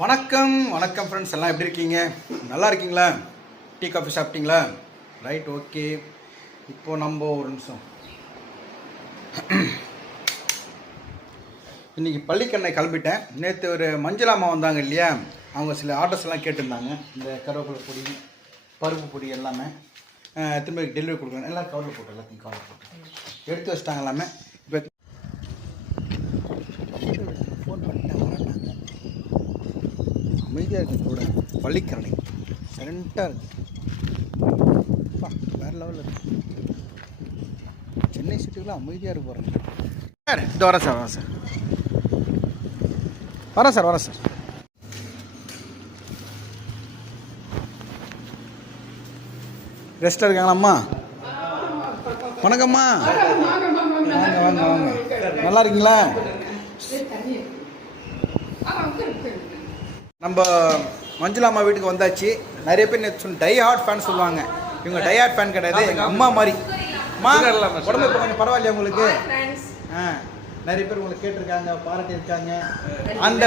வணக்கம் வணக்கம் ஃப்ரெண்ட்ஸ், எல்லாம் எப்படி இருக்கீங்க? நல்லா இருக்கீங்களா? டீ காஃபி சாப்பிட்டீங்களா? Right, okay. இப்போது நம்ம ஒரு நிமிஷம் இன்றைக்கி பள்ளிக்கண்ணை கிளம்பிட்டேன். நேற்று ஒரு மஞ்சளாமா வந்தாங்க இல்லையா, அவங்க சில ஆர்டர்ஸ் எல்லாம் கேட்டிருந்தாங்க. இந்த கருவேப்பிலை பொடி, பருப்பு பொடி எல்லாமே திரும்ப டெலிவரி கொடுக்குறேன். எல்லாம் கவரில் போட்டு, எல்லாத்தையும் கவரில் போட்டு எடுத்து வச்சிட்டாங்க எல்லாமே. இப்போ ஃபோன் பண்ணிட்டேன், வரட்டாங்க. அமைதியாக இருக்குது கூட. பள்ளிக்கரணை சைலண்ட்டாக இருக்குது. வேறு லெவலில் இருக்குது. சென்னை சிட்டிக்குள்ள அமைதியாக இருக்கு போகிறேன் சார். இது வரேன் சார், வரேன் சார், வரேன் சார். ரெஸ்ட்டில் இருக்காங்களாம்மா? வணக்கம்மா. வாங்க வாங்க வாங்க. நல்லா இருக்கீங்களா? நம்ம மஞ்சுளாமா வீட்டுக்கு வந்தாச்சு. நிறைய பேர் நேற்று டை ஹார்ட் ஃபேன் சொல்லுவாங்க. இவங்க டை ஹார்ட் ஃபேன் கிடையாது, எங்கள் அம்மா மாதிரி. உடம்பு இப்போ கொஞ்சம் பரவாயில்லையா உங்களுக்கு? நிறைய பேர் உங்களுக்கு கேட்டிருக்காங்க, பாராட்டியிருக்காங்க. அந்த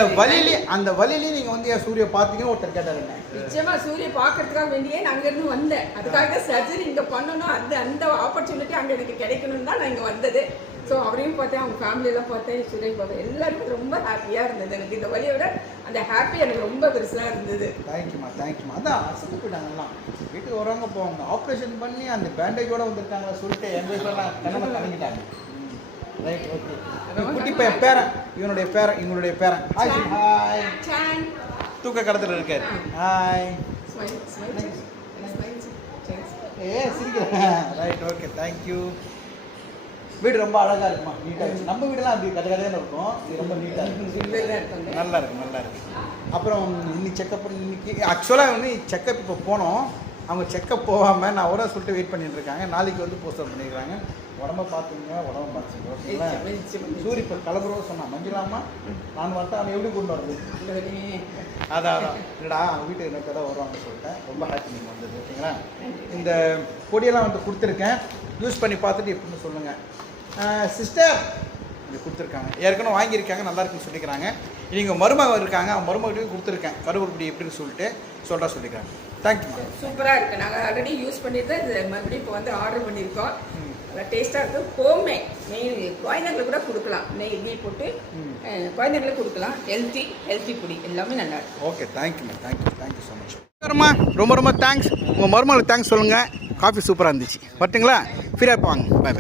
வழியிலே நீங்கள் வந்து சூரிய பார்த்தீங்கன்னு ஒருத்தர் கேட்டாருங்க. நிச்சயமா சூரிய பார்க்கறதுக்காக வேண்டியே நான் அங்கேருந்து வந்தேன். அதுக்காக சர்ஜரி இங்கே பண்ணணும், அந்த ஆப்பர்ச்சுனிட்டி அங்கே எனக்கு கிடைக்கணும்னு தான் நான் இங்கே வந்தது. ஸோ அவரையும் பார்த்தேன், அவங்க ஃபேமிலியெல்லாம் பார்த்தேன், சுரேஷ் பார்த்தேன். எல்லாருமே ரொம்ப ஹாப்பியாக இருந்தது. எனக்கு இந்த வழியை விட அந்த ஹாப்பி எனக்கு ரொம்ப பெருசாக இருந்தது. தேங்க்யூமா, தேங்க்யூமா. அதான் அசந்து போயிட்டாங்கலாம். வீட்டுக்கு வரவங்க போவாங்க. ஆப்ரேஷன் பண்ணி அந்த பேண்டேஜோடு வந்திருக்காங்க சொல்லிட்டு எங்களுக்கெல்லாம் கண்ணை கலங்கிட்டாங்க. Right, okay. குட்டி பையன் பேரன், இவங்களுடைய பேரன். Hi hi. தூக்க கடத்தில் இருக்காரு. ஹாய். சிரிக்கிறேன். Right, okay, thank you. வீடு ரொம்ப அழகாக இருக்குமா, நீட்டாக இருக்குது. நம்ம வீடெல்லாம் அப்படி கதையாக இருக்கும். இது ரொம்ப நீட்டாக இருக்குது, நல்லா இருக்குது. அப்புறம் இன்னைக்கு செக்கப் இன்னைக்கு ஆக்சுவலாக வந்து செக்கப் இப்போ போனோம். அவங்க செக்கப் போகாமல் நான் உடனே சொல்லிட்டு வெயிட் பண்ணிட்டு இருக்காங்க. நாளைக்கு வந்து போஸ்டர் பண்ணியிருக்காங்க. உடம்ப பார்த்துங்க, உடம்ப பார்த்துங்க. சூரிய இப்போ கிளம்புறோம் சொன்னான். மஞ்சுளாமா நான் வந்துட்டு அவன் எப்படி கொண்டு வரது? அதான் இல்லைடா, அவங்க வீட்டுக்கு எனக்கு தான் வருவாங்க சொல்லிட்டேன். ரொம்ப ஹாப்பி நீங்கள் வந்தது. ஓகேங்களா? இந்த பொடியெல்லாம் வந்து கொடுத்துருக்கேன். யூஸ் பண்ணி பார்த்துட்டு எப்படின்னு சொல்லுங்கள். சிஸ்டர் இது கொடுத்துருக்காங்க, ஏற்கனவே வாங்கியிருக்காங்க, நல்லா இருக்குன்னு சொல்லிக்கிறாங்க. நீங்கள் மருமக இருக்காங்க, அவங்க மருமகிட்டையும் கொடுத்துருக்கேன். கருவேப்பிலை எப்படின்னு சொல்லிட்டு சொல்லிக்கிறாங்க. தேங்க்யூ. சூப்பராக இருக்குது. நாங்கள் ஆல்ரெடி யூஸ் பண்ணிட்டு தான் இது மறுபடியும் இப்போ வந்து ஆர்டர் பண்ணியிருக்கோம். நல்லா டேஸ்ட்டாக இருக்குது. ஹோம்மேட் குழந்தைங்களுக்கு கூட கொடுக்கலாம். நெய் போட்டு குழந்தைங்களுக்கு கொடுக்கலாம். ஹெல்த்தி பொடி எல்லாமே நல்லா இருக்கும். Okay, thank you so much. ரொம்ப தேங்க்ஸ். உங்கள் மருமகளுக்கு தேங்க்ஸ் சொல்லுங்கள். காஃபி சூப்பராக இருந்துச்சு. வரட்டுங்களா? ஃப்ரீயாக வாங்க. பை.